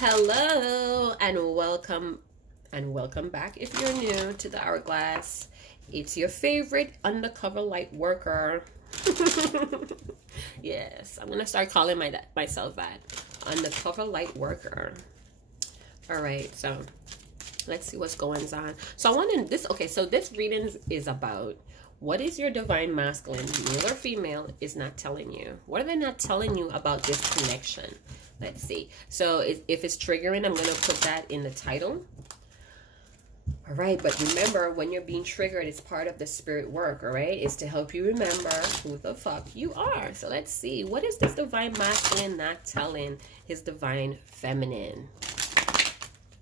Hello and welcome back if you're new to the Hourglass. It's your favorite undercover light worker. Yes, I'm gonna start calling myself that, undercover light worker. All right, so let's see what's going on. So I want to so this reading is about what is your divine masculine, male or female, is not telling you. What are they not telling you about this connection? Let's see. So if it's triggering, I'm going to put that in the title. All right. But remember, when you're being triggered, it's part of the spirit work. All right. It's to help you remember who the fuck you are. So let's see. What is this divine masculine not telling his divine feminine?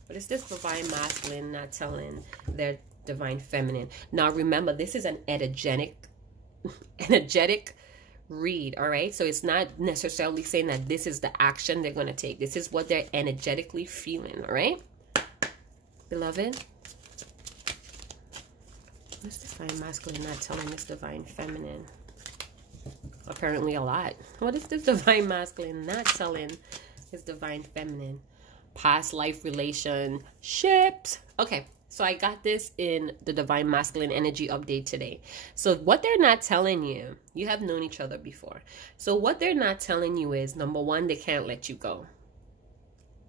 What is this divine masculine not telling their divine feminine? Now, remember, this is an energetic read, all right? So it's not necessarily saying that this is the action they're going to take. This is what they're energetically feeling, all right? Beloved, what's this divine masculine not telling this divine feminine? Apparently a lot. What is this divine masculine not telling his divine feminine? Past life relationships. Okay. So I got this in the Divine Masculine Energy Update today. So what they're not telling you, you have known each other before. So what they're not telling you is, number one, they can't let you go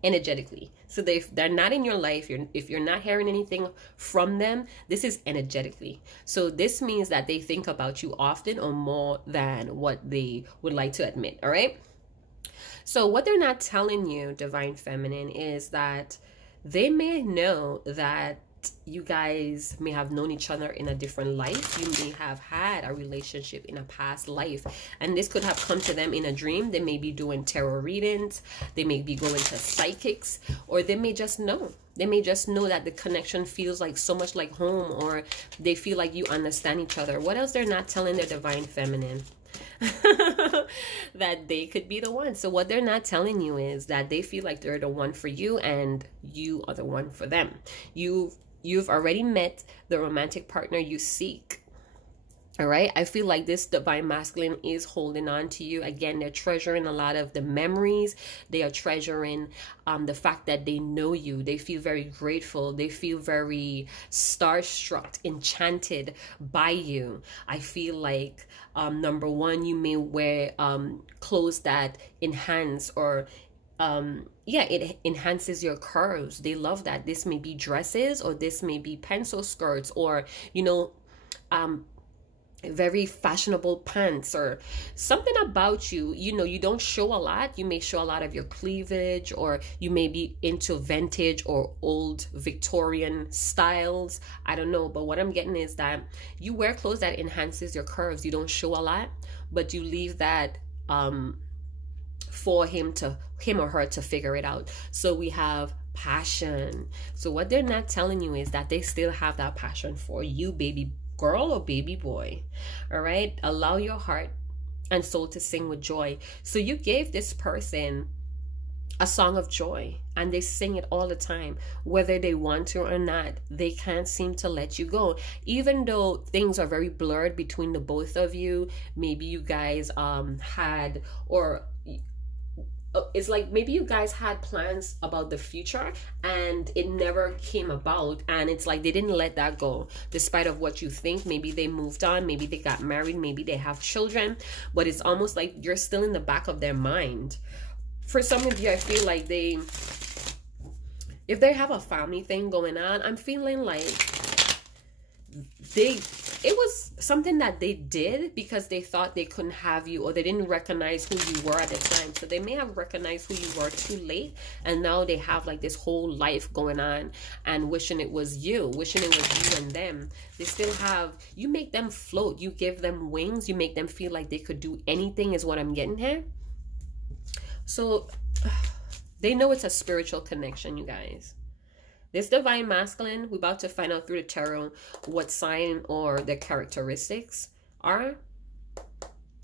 energetically. So they're not in your life. If you're not hearing anything from them, this is energetically. So this means that they think about you often or more than what they would like to admit. All right. So what they're not telling you, Divine Feminine, is that they may know that you guys may have known each other in a different life. You may have had a relationship in a past life, and this could have come to them in a dream. They may be doing tarot readings, they may be going to psychics, or they may just know. They may just know that the connection feels like so much like home, or they feel like you understand each other. What else they're not telling their divine feminine? That they could be the one. So what they're not telling you is that they feel like they're the one for you and you are the one for them. You've already met the romantic partner you seek. All right. I feel like this divine masculine is holding on to you. Again, they're treasuring a lot of the memories. They are treasuring the fact that they know you. They feel very grateful. They feel very starstruck, enchanted by you. I feel like, number one, you may wear clothes that enhance or it enhances your curves. They love that. This may be dresses, or this may be pencil skirts, or, you know, very fashionable pants, or something about you. You know, you don't show a lot. You may show a lot of your cleavage, or you may be into vintage or old Victorian styles. I don't know, but what I'm getting is that you wear clothes that enhances your curves. You don't show a lot, but you leave that for him or her to figure it out. So we have passion. So what they're not telling you is that they still have that passion for you, baby girl or baby boy. All right. Allow your heart and soul to sing with joy. So you gave this person a song of joy, and they sing it all the time, whether they want to or not. They can't seem to let you go, even though things are very blurred between the both of you. Maybe you guys had, or it's like maybe you guys had plans about the future and it never came about, and it's like they didn't let that go despite of what you think. Maybe they moved on, maybe they got married, maybe they have children, but it's almost like you're still in the back of their mind. For some of you, I feel like if they have a family thing going on, I'm feeling like it was something that they did because they thought they couldn't have you, or they didn't recognize who you were at the time. So they may have recognized who you were too late, and now they have like this whole life going on and wishing it was you, wishing it was you and them. They still have, you make them float, you give them wings, you make them feel like they could do anything, is what I'm getting here. So they know it's a spiritual connection, you guys. This divine masculine, we're about to find out through the tarot what sign or their characteristics are.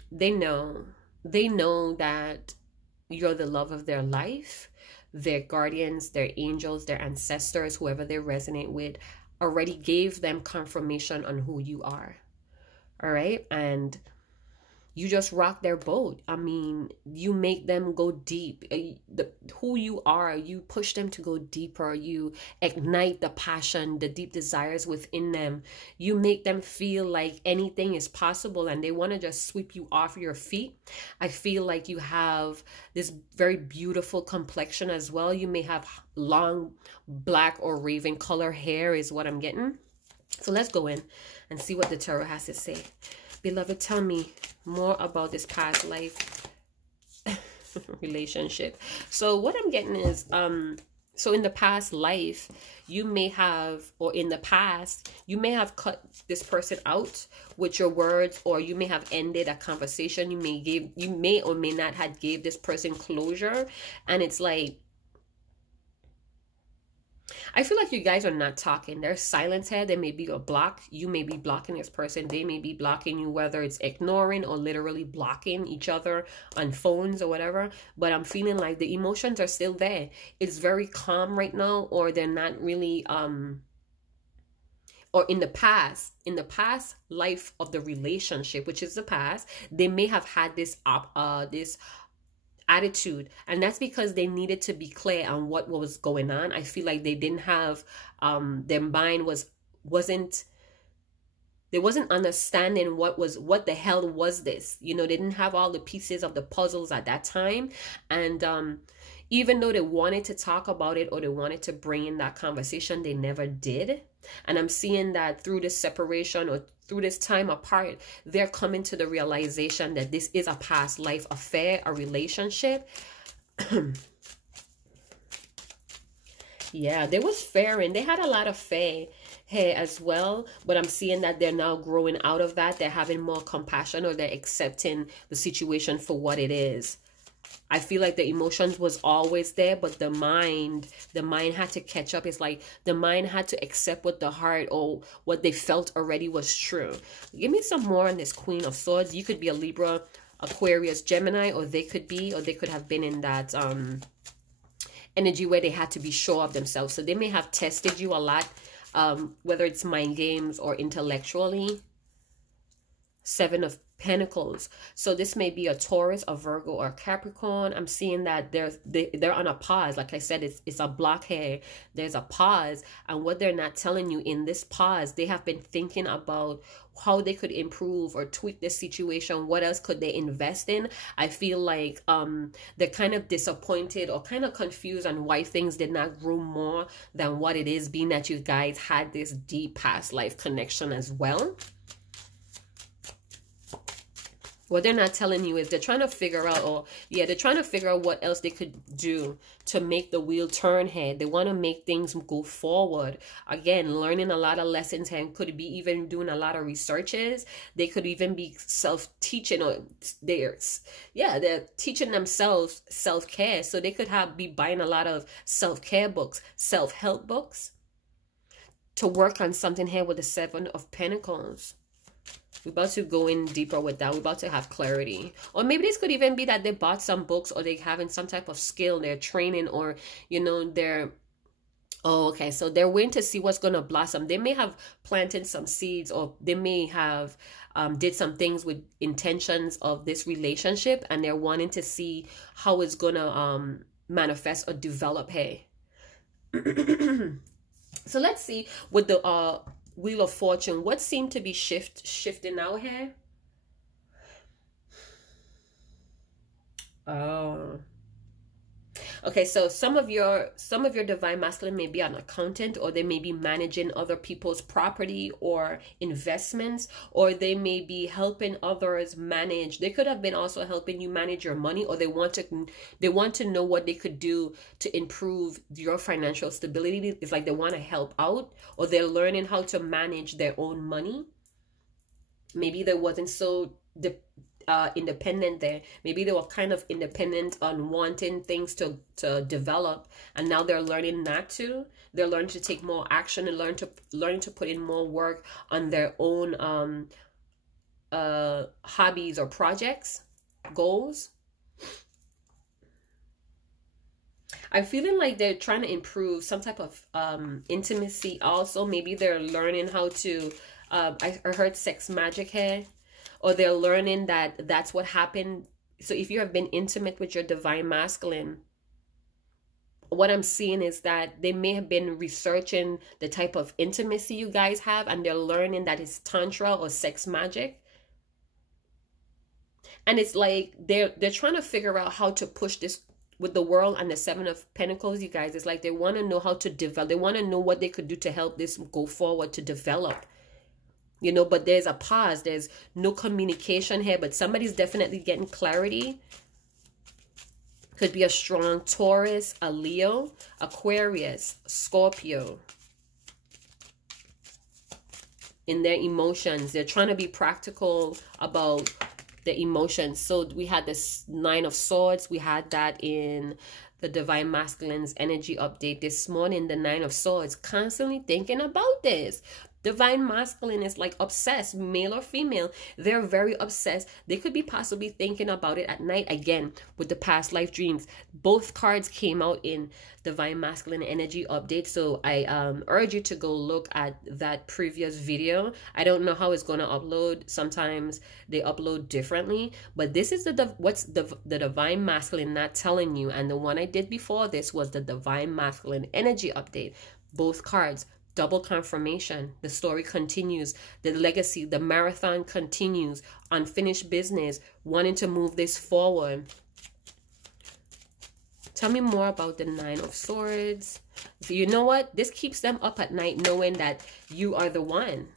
They know that you're the love of their life. Their guardians, their angels, their ancestors, whoever they resonate with, already gave them confirmation on who you are. All right. And you just rock their boat. I mean, you make them go deep. Who you are, you push them to go deeper. You ignite the passion, the deep desires within them. You make them feel like anything is possible and they want to just sweep you off your feet. I feel like you have this very beautiful complexion as well. You may have long black or raven color hair is what I'm getting. So let's go in and see what the tarot has to say. Beloved, tell me more about this past life relationship. So what I'm getting is, so in the past life, you may have, or in the past, you may have cut this person out with your words, or you may have ended a conversation. You may or may not have gave this person closure. And it's like, I feel like you guys are not talking. There's silence here. There may be a block. You may be blocking this person. They may be blocking you, whether it's ignoring or literally blocking each other on phones or whatever. But I'm feeling like the emotions are still there. It's very calm right now, or they're not really, or in the past life of the relationship, which is the past, they may have had this attitude, and that's because they needed to be clear on what was going on. I feel like they didn't have their mind wasn't understanding what the hell was this, you know. They didn't have all the pieces of the puzzles at that time. And even though they wanted to talk about it, or they wanted to bring in that conversation, they never did. And I'm seeing that through this separation, or through this time apart, they're coming to the realization that this is a past life affair, a relationship. Yeah, there was fair, and they had a lot of fair here as well. But I'm seeing that they're now growing out of that. They're having more compassion, or they're accepting the situation for what it is. I feel like the emotions was always there, but the mind had to catch up. It's like the mind had to accept what the heart, or what they felt already was true. Give me some more on this Queen of Swords. You could be a Libra, Aquarius, Gemini, or they could have been in that energy where they had to be sure of themselves. So they may have tested you a lot, whether it's mind games or intellectually. Seven of Pentacles. So this may be a Taurus, a Virgo, or a Capricorn. I'm seeing that they're on a pause. Like I said, it's a block here. There's a pause. And what they're not telling you in this pause, they have been thinking about how they could improve or tweak this situation. What else could they invest in? I feel like they're kind of disappointed or kind of confused on why things did not grow more than what it is, being that you guys had this deep past life connection as well. What they're not telling you is they're trying to figure out, they're trying to figure out what else they could do to make the wheel turn here. They want to make things go forward. Again, learning a lot of lessons here, and could be even doing a lot of researches. They could even be self-teaching, or they're teaching themselves self-care. So they could be buying a lot of self-care books, self-help books, to work on something here with the Seven of Pentacles. We're about to go in deeper with that. We're about to have clarity. Or maybe this could even be that they bought some books, or they having some type of skill, they're training, or, you know, so they're waiting to see what's going to blossom. They may have planted some seeds, or they may have did some things with intentions of this relationship, and they're wanting to see how it's going to manifest or develop here. So let's see with the Wheel of Fortune, what seemed to be shifting out here? Oh, okay. So some of your divine masculine may be an accountant, or they may be managing other people's property or investments, or they may be helping others manage. They could have been also helping you manage your money, or they want to know what they could do to improve your financial stability. It's like they want to help out, or they're learning how to manage their own money. Maybe they wasn't so independent there. Maybe they were kind of independent on wanting things to develop, and now they're learning not to. They're learning to take more action, and learning to put in more work on their own hobbies or projects, goals. I'm feeling like they're trying to improve some type of intimacy also. Maybe they're learning how to I heard sex magic here. or they're learning that that's what happened. So if you have been intimate with your divine masculine, what I'm seeing is that they may have been researching the type of intimacy you guys have, and they're learning that it's tantra or sex magic. And it's like they're trying to figure out how to push this with the world and the Seven of Pentacles, you guys. It's like they want to know how to develop. They want to know what they could do to help this go forward, to develop. You know, but there's a pause. There's no communication here, but somebody's definitely getting clarity. Could be a strong Taurus, a Leo, Aquarius, Scorpio. In their emotions, they're trying to be practical about the emotions. So we had this Nine of Swords. We had that in the Divine Masculine's energy update this morning. The Nine of Swords, constantly thinking about this. Divine Masculine is like obsessed, male or female. They're very obsessed. They could be possibly thinking about it at night, again, with the past life dreams. Both cards came out in Divine Masculine energy update. So I urge you to go look at that previous video. I don't know how it's going to upload. Sometimes they upload differently. But this is what's the Divine Masculine not telling you. And the one I did before this was the Divine Masculine energy update. Both cards. Double confirmation. The story continues. The legacy, the marathon continues. Unfinished business. Wanting to move this forward. Tell me more about the Nine of Swords. So you know what? This keeps them up at night knowing that you are the one.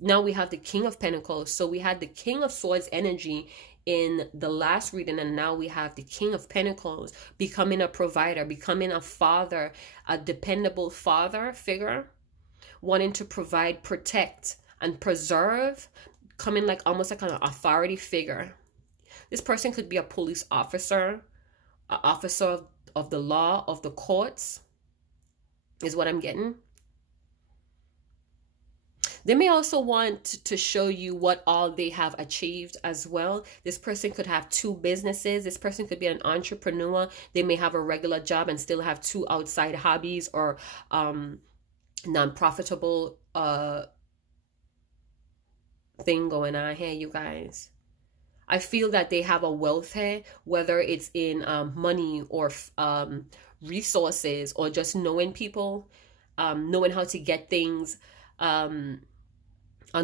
Now we have the King of Pentacles. So we had the King of Swords energy in the last reading, and now we have the King of Pentacles becoming a provider, becoming a father, a dependable father figure, wanting to provide, protect, and preserve, coming like almost like an authority figure. This person could be a police officer, an officer of the law, of the courts, is what I'm getting. They may also want to show you what all they have achieved as well. This person could have two businesses. This person could be an entrepreneur. They may have a regular job and still have two outside hobbies or non-profitable thing going on here, you guys. I feel that they have a wealth here, whether it's in money or resources, or just knowing people, knowing how to get things on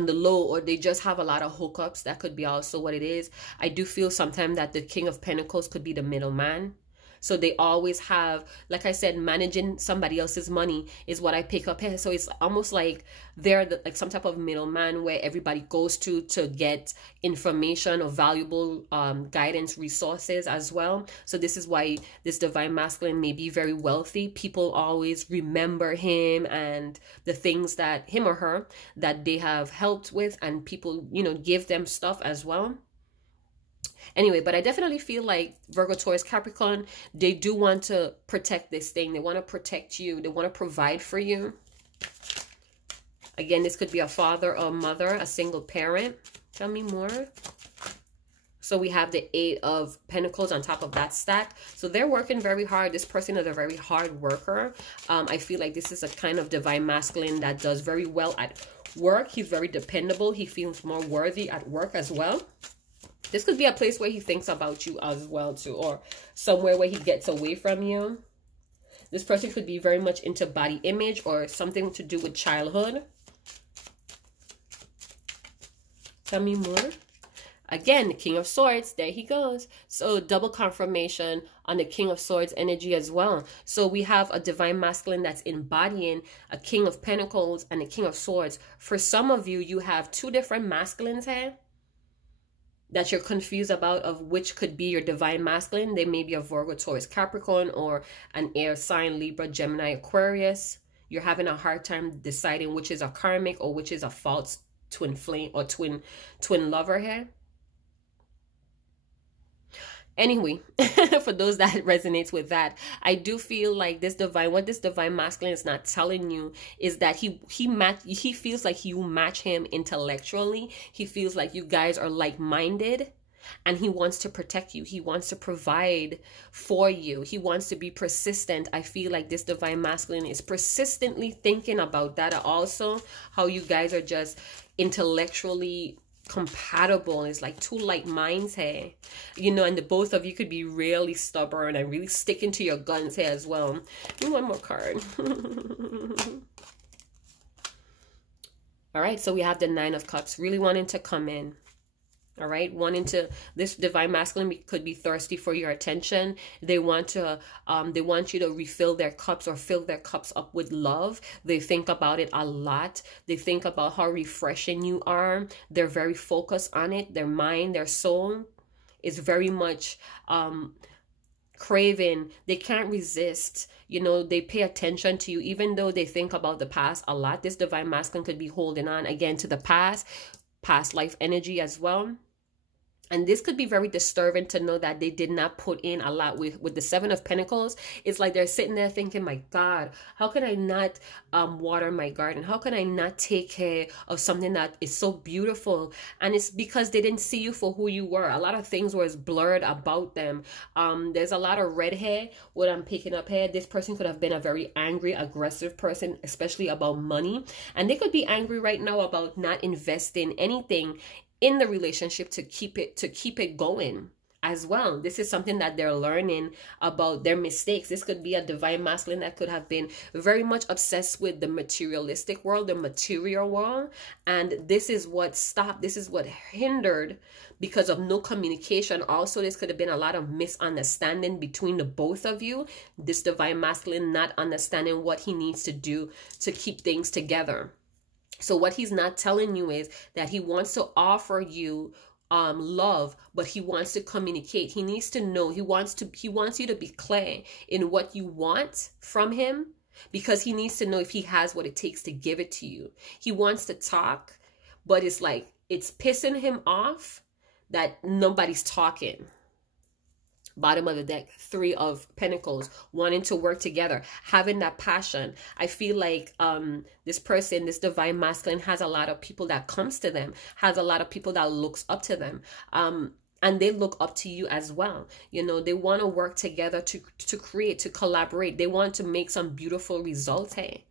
the low, or they just have a lot of hookups. That could be also what it is. I do feel sometimes that the King of Pentacles could be the middleman. So they always have, like I said, managing somebody else's money is what I pick up here. So it's almost like they're like some type of middleman where everybody goes to get information or valuable guidance resources as well. So this is why this Divine Masculine may be very wealthy. People always remember him and the things that him or her that they have helped with, and people, you know, give them stuff as well. Anyway, but I definitely feel like Virgo, Taurus, Capricorn, they do want to protect this thing. They want to protect you. They want to provide for you. Again, this could be a father or mother, a single parent. Tell me more. So we have the Eight of Pentacles on top of that stack. So they're working very hard. This person is a very hard worker. I feel like this is a kind of Divine Masculine that does very well at work. He's very dependable. He feels more worthy at work as well. This could be a place where he thinks about you as well too, or somewhere where he gets away from you. This person could be very much into body image or something to do with childhood. Tell me more. Again, the King of Swords, there he goes. So double confirmation on the King of Swords energy as well. So we have a Divine Masculine that's embodying a King of Pentacles and a King of Swords. For some of you, you have two different masculines here that you're confused about of which could be your Divine Masculine. They may be a Virgo, Taurus, Capricorn, or an air sign, Libra, Gemini, Aquarius. You're having a hard time deciding which is a karmic or which is a false twin flame or twin lover here. Anyway, for those that resonates with that, I do feel like what this Divine Masculine is not telling you is that he feels like you match him intellectually. He feels like you guys are like-minded, and he wants to protect you. He wants to provide for you. He wants to be persistent. I feel like this Divine Masculine is persistently thinking about that also, how you guys are just intellectually compatible. It's like two like minds here, you know, and the both of you could be really stubborn and really sticking to your guns here as well. One more card. All right, so we have the Nine of Cups, really wanting to come in. All right, wanting to, this divine masculine could be thirsty for your attention. They want you to refill their cups or fill their cups up with love. They think about it a lot. They think about how refreshing you are. They're very focused on it. Their mind, their soul is very much craving. They can't resist. You know, they pay attention to you, even though they think about the past a lot. This divine masculine could be holding on again to the past life energy as well. And this could be very disturbing to know that they did not put in a lot with the Seven of Pentacles. It's like they're sitting there thinking, my God, how can I not water my garden? How can I not take care of something that is so beautiful? And it's because they didn't see you for who you were. A lot of things was blurred about them. There's a lot of red hair. What I'm picking up here, this person could have been a very angry, aggressive person, especially about money. And they could be angry right now about not investing anything in the relationship to keep it going as well. This is something that they're learning about their mistakes. This could be a divine masculine that could have been very much obsessed with the materialistic world, the material world. And this is what stopped, this is what hindered because of no communication. Also, this could have been a lot of misunderstanding between the both of you. This divine masculine not understanding what he needs to do to keep things together. So what he's not telling you is that he wants to offer you love, but he wants to communicate. He needs to know. He wants you to be clear in what you want from him, because he needs to know if he has what it takes to give it to you. He wants to talk, but it's like it's pissing him off that nobody's talking. Bottom of the deck, Three of Pentacles, wanting to work together, having that passion. I feel like this person, this divine masculine, has a lot of people that comes to them, has a lot of people that looks up to them. And they look up to you as well. You know, they want to work together to create, to collaborate. They want to make some beautiful results. Hey.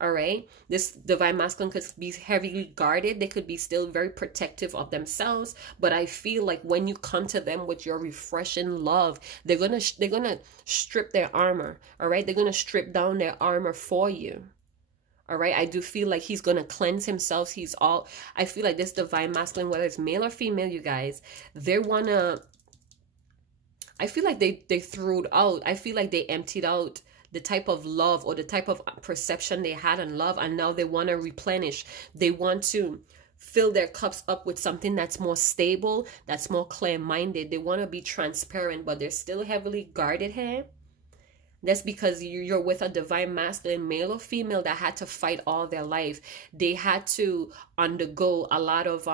All right, this divine masculine could be heavily guarded. They could be still very protective of themselves, but I feel like when you come to them with your refreshing love, they're gonna strip their armor. All right, they're gonna strip down their armor for you. All right, I do feel like he's gonna cleanse himself. I feel like this divine masculine, whether it's male or female, you guys, I feel like they threw it out. I feel like they emptied out the type of love or the type of perception they had in love, and now they want to replenish. They want to fill their cups up with something that's more stable, that's more clear-minded. They want to be transparent, but they're still heavily guarded here. That's because you're with a divine masculine, male or female, that had to fight all their life. They had to undergo a lot of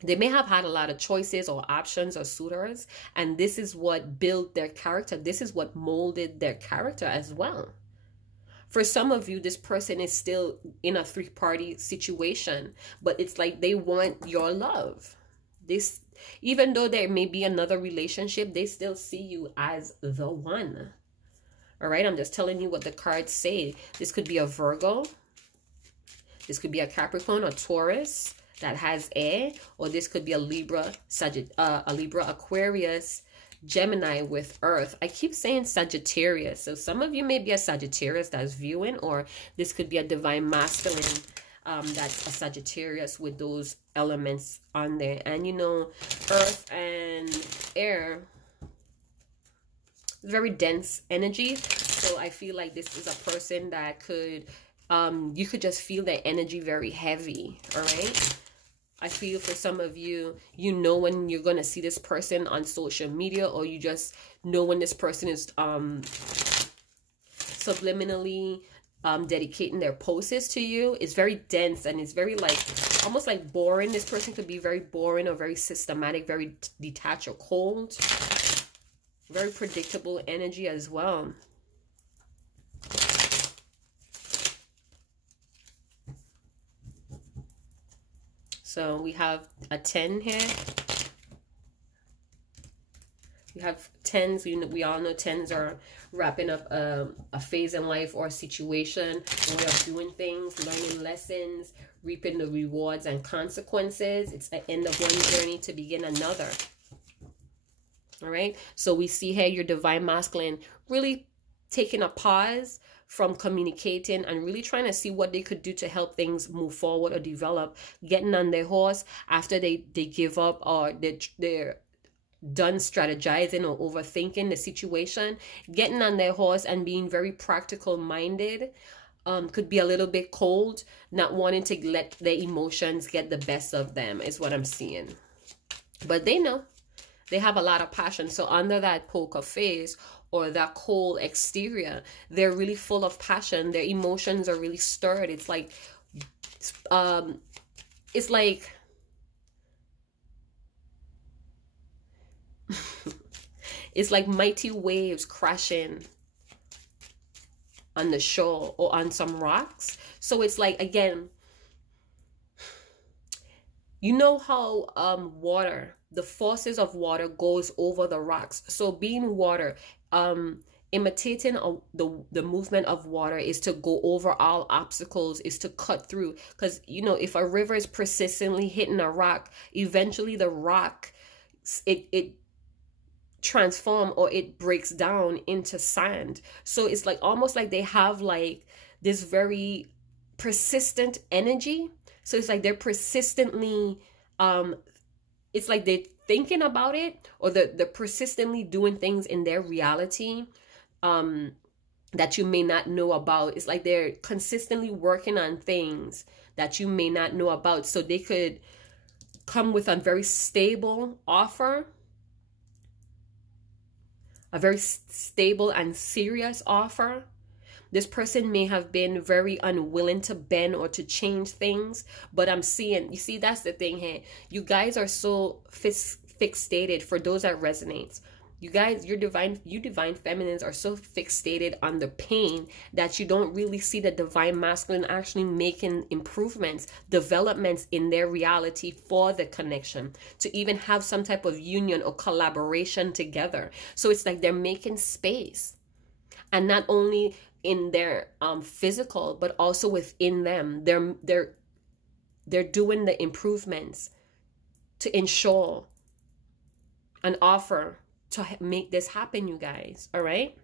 they may have had a lot of choices or options or suitors, and this is what built their character. This is what molded their character as well. For some of you, this person is still in a three-party situation, but it's like they want your love. This, even though there may be another relationship, they still see you as the one. All right, I'm just telling you what the cards say. This could be a Virgo. This could be a Capricorn or Taurus that has air, or this could be a Libra, Aquarius, Gemini with Earth. I keep saying Sagittarius, so some of you may be a Sagittarius that's viewing, or this could be a divine masculine that's a Sagittarius with those elements on there. And you know, Earth and air, very dense energy. So I feel like this is a person that could you could just feel their energy very heavy. All right, I feel for some of you, you know when you're going to see this person on social media, or you just know when this person is subliminally dedicating their posts to you. It's very dense, and it's very like almost like boring. This person could be very boring or very systematic, very detached or cold. Very predictable energy as well. So we have a 10 here. We have tens. We all know tens are wrapping up a phase in life or a situation, a way of doing things, learning lessons, reaping the rewards and consequences. It's the end of one journey to begin another. All right. So we see here your divine masculine really taking a pause from communicating and really trying to see what they could do to help things move forward or develop, getting on their horse after they give up or they're done strategizing or overthinking the situation, getting on their horse and being very practical minded. Could be a little bit cold, not wanting to let their emotions get the best of them is what I'm seeing. But they know. They have a lot of passion. So under that poker face or that cold exterior, they're really full of passion. Their emotions are really stirred. It's like it's like mighty waves crashing on the shore or on some rocks. So it's like, again, you know how water, the forces of water goes over the rocks. So being water, imitating the movement of water is to go over all obstacles, is to cut through. Because, you know, if a river is persistently hitting a rock, eventually the rock, it transform or it breaks down into sand. So it's like almost like they have like this very persistent energy. So it's like they're persistently it's like they're thinking about it, or they're persistently doing things in their reality that you may not know about. It's like they're consistently working on things that you may not know about, so they could come with a very stable offer, a very stable and serious offer. This person may have been very unwilling to bend or to change things, but I'm seeing, you see, that's the thing here. You guys are so fixated, for those that resonates. You guys, you divine feminines are so fixated on the pain that you don't really see the divine masculine actually making improvements, developments in their reality for the connection, to even have some type of union or collaboration together. So it's like they're making space, and not only in their physical, but also within them. They're doing the improvements to ensure an offer to make this happen, you guys. All right,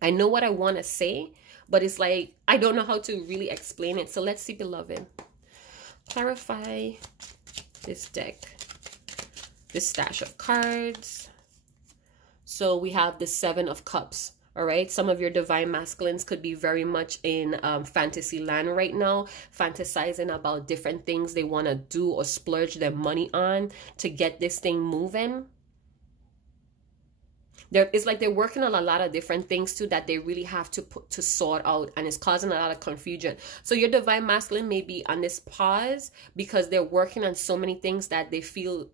I know what I want to say, but it's like I don't know how to really explain it. So let's see, beloved, clarify this deck, this stash of cards. So we have the Seven of Cups. All right, some of your divine masculines could be very much in fantasy land right now, fantasizing about different things they want to do or splurge their money on to get this thing moving. It's like they're working on a lot of different things too that they really have to sort out, and it's causing a lot of confusion. So your divine masculine may be on this pause because they're working on so many things that they feel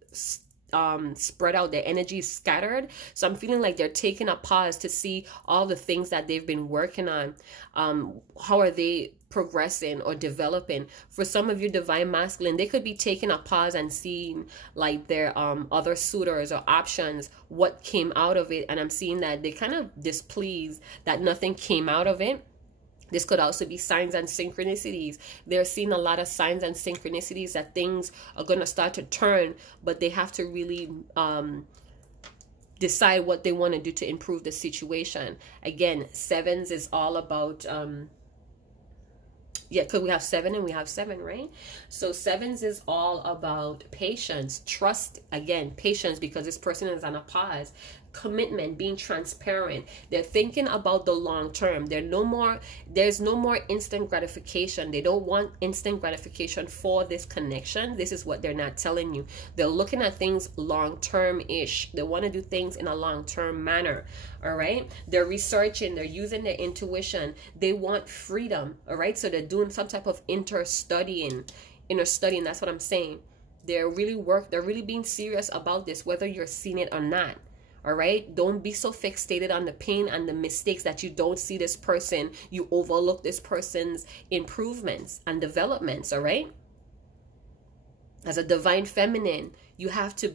spread out. Their energy is scattered. So I'm feeling like they're taking a pause to see all the things that they've been working on. How are they progressing or developing? For some of you divine masculine, they could be taking a pause and seeing like their other suitors or options, what came out of it. And I'm seeing that they kind of displeased that nothing came out of it. This could also be signs and synchronicities. They're seeing a lot of signs and synchronicities that things are going to start to turn, but they have to really decide what they want to do to improve the situation. Again, sevens is all about yeah, because we have 7 and we have 7, right? So sevens is all about patience, trust, again, patience, because this person is on a pause, commitment, being transparent. They're thinking about the long term. There's no more instant gratification. They don't want instant gratification for this connection. This is what they're not telling you. They're looking at things long term-ish. They want to do things in a long-term manner. All right, they're researching, they're using their intuition. They want freedom. All right, so they're doing some type of inner studying. That's what I'm saying. They're really being serious about this, whether you're seeing it or not. All right, don't be so fixated on the pain and the mistakes that you don't see this person, you overlook this person's improvements and developments. All right, as a divine feminine, You have to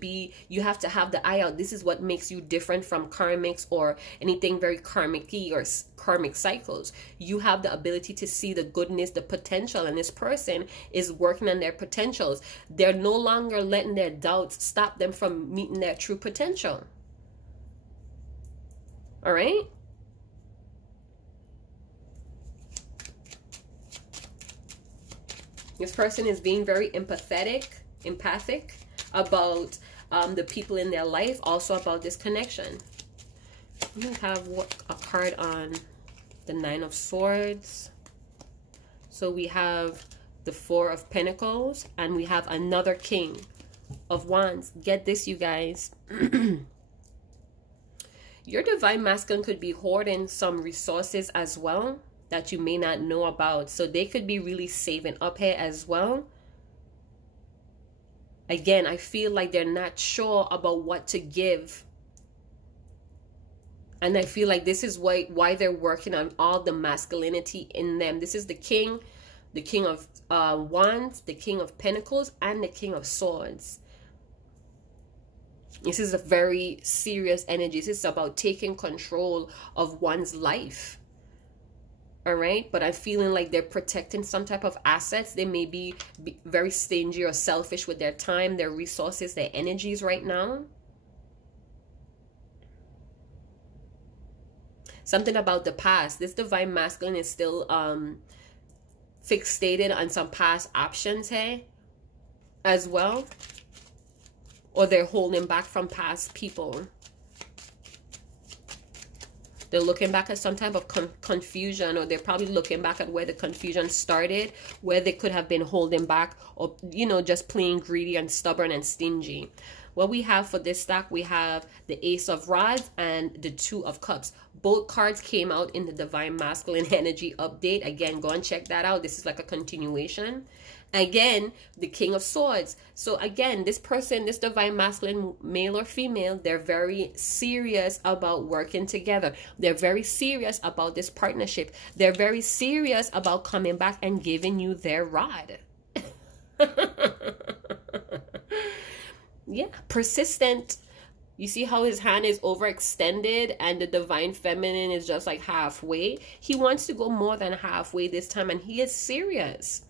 have the eye out. This is what makes you different from karmics or anything very karmic-y or karmic cycles. You have the ability to see the goodness, the potential, and this person is working on their potentials. They're no longer letting their doubts stop them from meeting their true potential. All right? This person is being very empathic about the people in their life, also about this connection. I'm going to have a card on the Nine of Swords. So we have the Four of Pentacles, and we have another King of Wands. Get this, you guys. Your divine masculine could be hoarding some resources as well that you may not know about. So they could be really saving up here as well. Again, I feel like they're not sure about what to give. And I feel like this is why they're working on all the masculinity in them. This is the King of Wands, the King of Pentacles, and the King of Swords. This is a very serious energy. This is about taking control of one's life. All right, but I'm feeling like they're protecting some type of assets. They may be very stingy or selfish with their time, their resources, their energies right now. Something about the past. This divine masculine is still fixated on some past options here as well. Or they're holding back from past people. They're looking back at some type of confusion, or they're probably looking back at where the confusion started, where they could have been holding back, or, you know, just plain greedy and stubborn and stingy. What we have for this stack, we have the Ace of Rods and the Two of Cups. Both cards came out in the Divine Masculine Energy update. Again, go and check that out. This is like a continuation. Again, the King of Swords. So again, this person, this divine masculine, male or female, they're very serious about working together. They're very serious about this partnership. They're very serious about coming back and giving you their rod. Yeah, persistent. You see how his hand is overextended and the divine feminine is just like halfway? He wants to go more than halfway this time, and he is serious.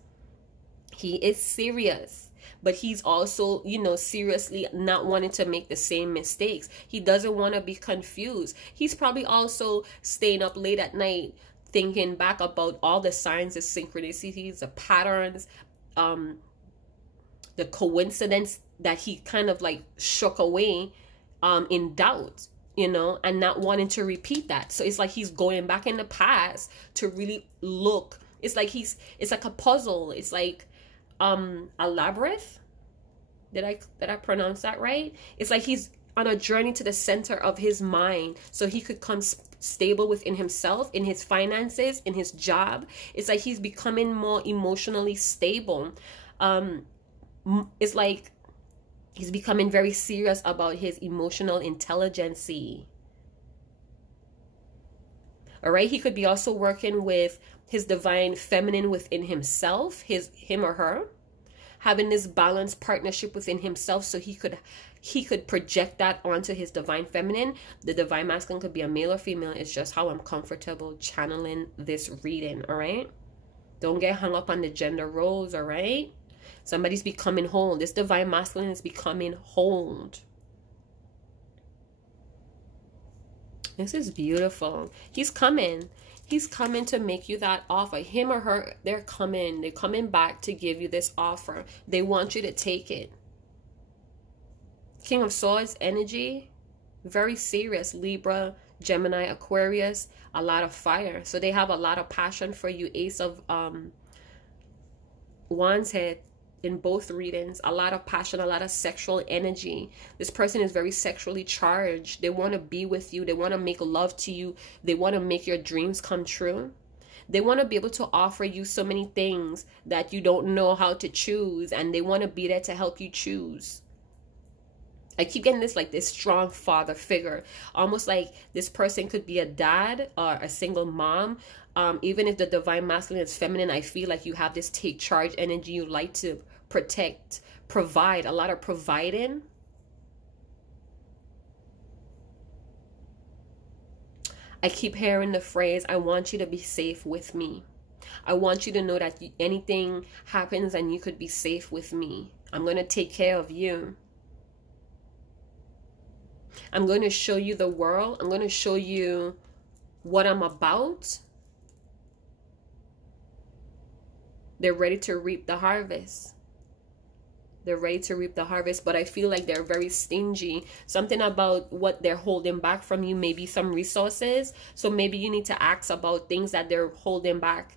He is serious, but he's also, you know, seriously not wanting to make the same mistakes. He doesn't want to be confused. He's probably also staying up late at night thinking back about all the signs, the synchronicities, the patterns, the coincidence that he kind of like shook away in doubt, you know, and not wanting to repeat that. So it's like he's going back in the past to really look. It's like it's like a puzzle. It's like a labyrinth. Did I pronounce that right? It's like he's on a journey to the center of his mind so he could come stable within himself, in his finances, in his job. It's like he's becoming more emotionally stable. It's like he's becoming very serious about his emotional intelligence. All right, he could be also working with his divine feminine within himself, him or her, having this balanced partnership within himself so he could project that onto his divine feminine. The divine masculine could be a male or female. It's just how I'm comfortable channeling this reading, all right? Don't get hung up on the gender roles, all right? Somebody's becoming whole. This divine masculine is becoming whole. This is beautiful. He's coming. He's coming to make you that offer. Him or her, they're coming back to give you this offer. They want you to take it. King of Swords energy, very serious. Libra, Gemini, Aquarius, a lot of fire. So they have a lot of passion for you. Ace of Wands head in both readings, a lot of passion, a lot of sexual energy. This person is very sexually charged. They want to be with you. They want to make love to you. They want to make your dreams come true. They want to be able to offer you so many things that you don't know how to choose, and they want to be there to help you choose. I keep getting this, like this strong father figure, almost like this person could be a dad or a single mom. Even if the divine masculine is feminine, I feel like you have this take charge energy. You like to protect, provide, a lot of providing. I keep hearing the phrase, I want you to be safe with me. I want you to know that anything happens and you could be safe with me. I'm going to take care of you. I'm going to show you the world. I'm going to show you what I'm about. They're ready to reap the harvest. They're ready to reap the harvest, but I feel like they're very stingy. Something about what they're holding back from you, maybe some resources. So maybe you need to ask about things that they're holding back,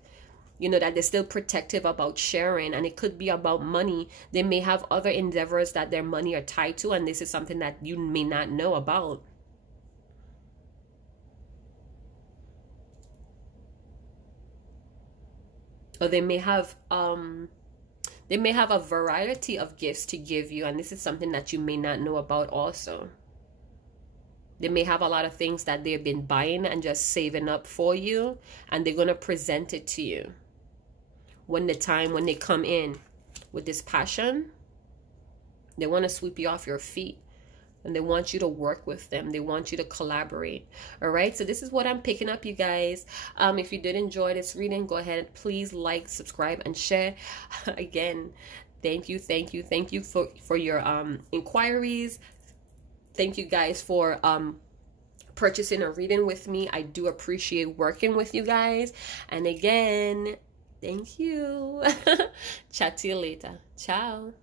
you know, that they're still protective about sharing. And it could be about money. They may have other endeavors that their money are tied to, and this is something that you may not know about. Or they may have a variety of gifts to give you, and this is something that you may not know about also. They may have a lot of things that they've been buying and just saving up for you, and they're going to present it to you when they come in with this passion. They want to sweep you off your feet, and they want you to work with them. They want you to collaborate. All right, so this is what I'm picking up, you guys. If you did enjoy this reading, go ahead, please like, subscribe, and share. Again, thank you for your inquiries. Thank you guys for purchasing a reading with me. I do appreciate working with you guys. And again, thank you. Chat to you later. Ciao.